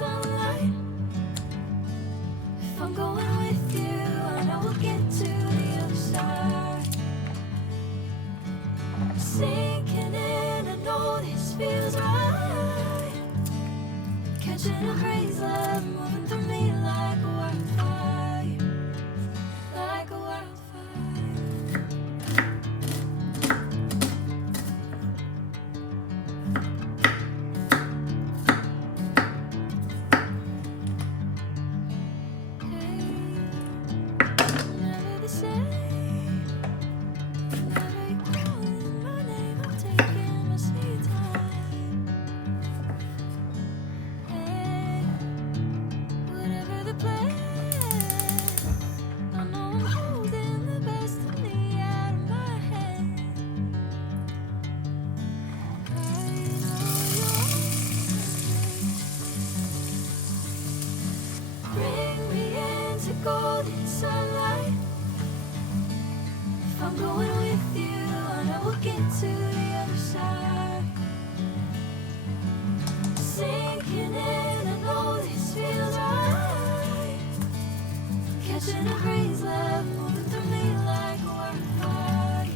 sunlight. If I'm going with you, I know we'll get to the other side. Sinking in, I know this feels right. Catching a crazy love moving through me like a wildfire, like a wildfire. Never the same. Whenever you're calling my name, I'm taking my sweet time. Hey, whatever the plan, I know I'm holding the best of me out of my hand. I know you're bring me into golden sunlight. If I'm going with you, I know we'll get to the other side. Sinking in, I know this feels right. Catching a crazy love moving through me like a wildfire,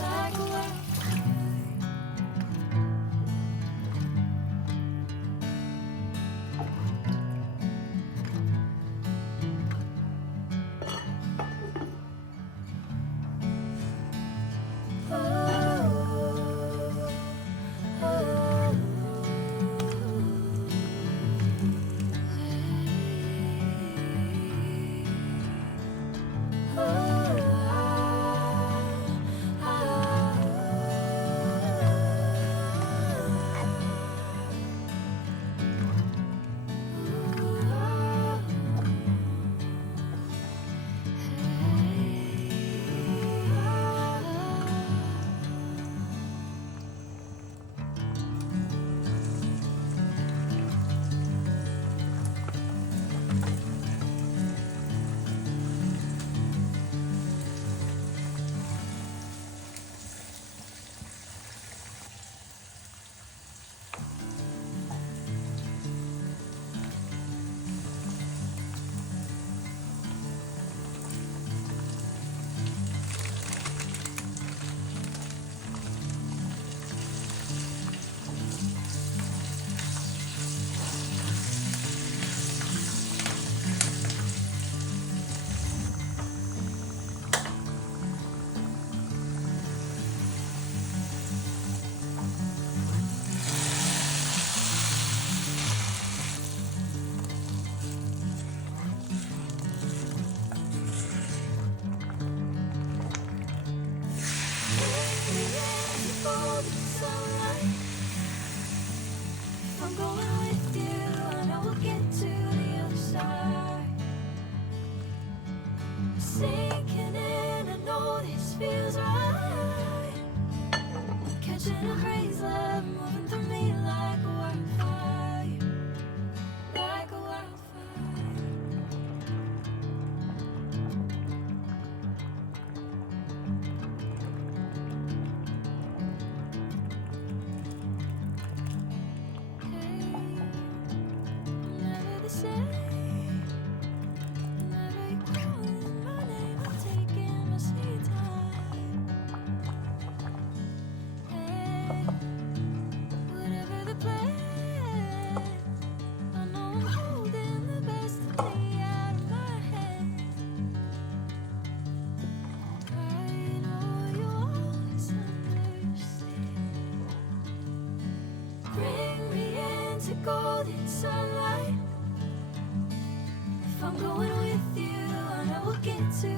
like a wildfire. If I'm going with you, I know we'll get to the other side. Sinking in, I know this feels right. Catching a crazy love moving through me like a wildfire, like a wildfire. Never the same. Whenever you're calling my name, I'm taking my sweet time. Hey, whatever the plan, I know I'm holding the best of me out of my hand. I know you always understand. Bring me into golden sunlight. If I'm going with you, I know we'll get to